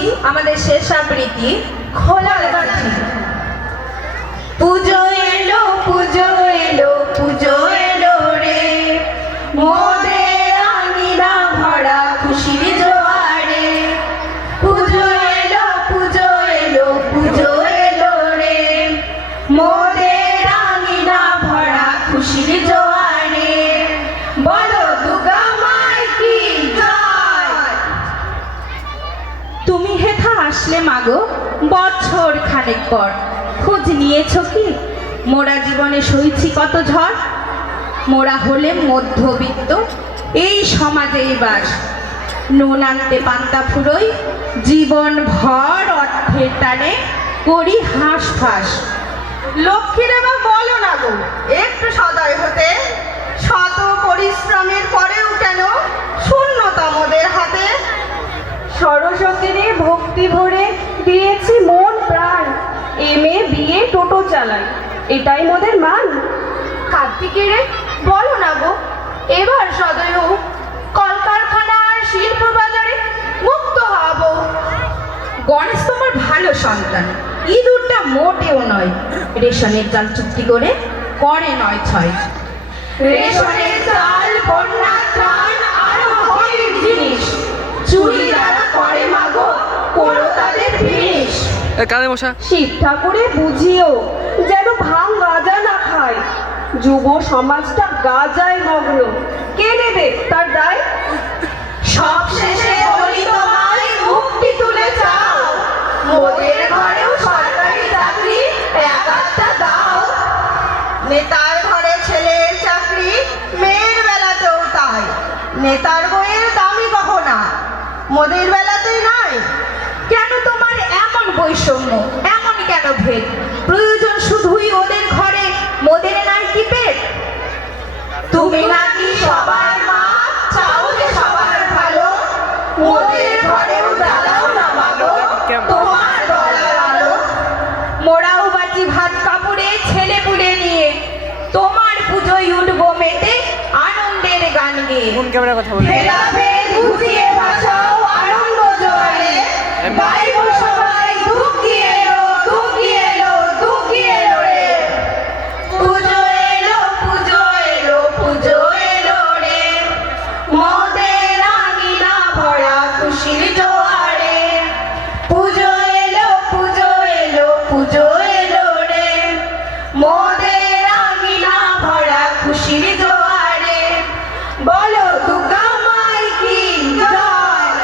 বলছি আমাদের শেষাবৃত্তি খোলা চিঠি। পুজো এলো পুজো এলো পুজো এলো রে, মোদের আঙিনা ভরা খুশির জোয়ারে। পুজো এলো পুজো এলো পুজো এলো রে, মোদের আঙিনা ভরা খুশির জোয়ারে। বলো দুর্গা মাই কি জয়। তুমি হেথা আসলে মাগো বছর খানেক পর, খোঁজ নিয়েছো কি মোরা জীবনে সইছি কত ঝড়। মোরা হলে মধ্যবিত্ত এই সমাজেই বাস, নুন আনতে পান্তা ফুরোই জীবন ভর অর্থের টানে করি হাঁস ফাঁস। লক্ষ্মীর এবার বলো না গো একটু সদয় হতে, শত পরিশ্রমের পরেও কেন শূন্যতা মোদের হাতে। সরস্বতীর ভক্তি ভরে দিয়েছি মন প্রাণ, এমএ বিয়ে টোটো চালাই এটাই মোদের মান। কার্তিকের বলো না গো এবার সদয় হোক, কলকারখানা আর শিল্প বাজারে মুক্ত হব। গণেশ তোমার ভালো সন্তান, ইঁদুরটা মোটেও নয়, রেশনের চাল চুক্তি করে করে নয় ছয়। রেশনের চাল বন্যা ত্রাণ আরো ভয়ের জিনিস, চুরি যারা করে মাগো করো তাদের ফিনিশ। কানে মশা শিব ঠাকুরে বুঝিও যেন ভাঙ গাঁজা না খায়, যুব সমাজটা গাঁজায় মগ্ন, কে নেবে তার দায়। সব শেষে বলি তোমায় মুক্তি তুলে চাও, মোদের ঘরেও সরকারি চাকরি এক একটা দাও। নেতার ঘরে ছেলের চাকরি মেয়ের বেলাতেও তাই, নেতার বইয়ের দামি গহনা মোদের বেলাতেই নাই। কেন তোমার এমন বৈষম্য, এমন কেন ভেদ, প্রয়োজন শুধুই ওদের ঘরে মোদের নাই কি পেট। তুমি নাকি সবার মা, চাও যে সবার ভালো, মোদের ঘরেও জ্বালাও না মাগো তোমার গলার আলো। মোরাও বাজি ভাত কাপড়ে ছেলে পুলে নিয়ে, তোমার পুজোয় উঠবো মেতে আনন্দের গান গেয়ে। কোন ক্যামেরা কথা বলে ভেদাভেদ বুঝিয়ে ভাষাও আনন্দ জোয়ারে, গাইবো সবাই দুঃখী এলো দুঃখী এলো দুঃখী এলো রে। পুজো এলো পুজো এলো পুজো এলো রে, মোদের আঙিনা ভরা খুশির জোয়ারে। পুজো এলো পুজো এলো পুজো এলো রে, মোদের আঙিনা ভরা খুশির জোয়ারে। বলো দুর্গা মাই কি জয়।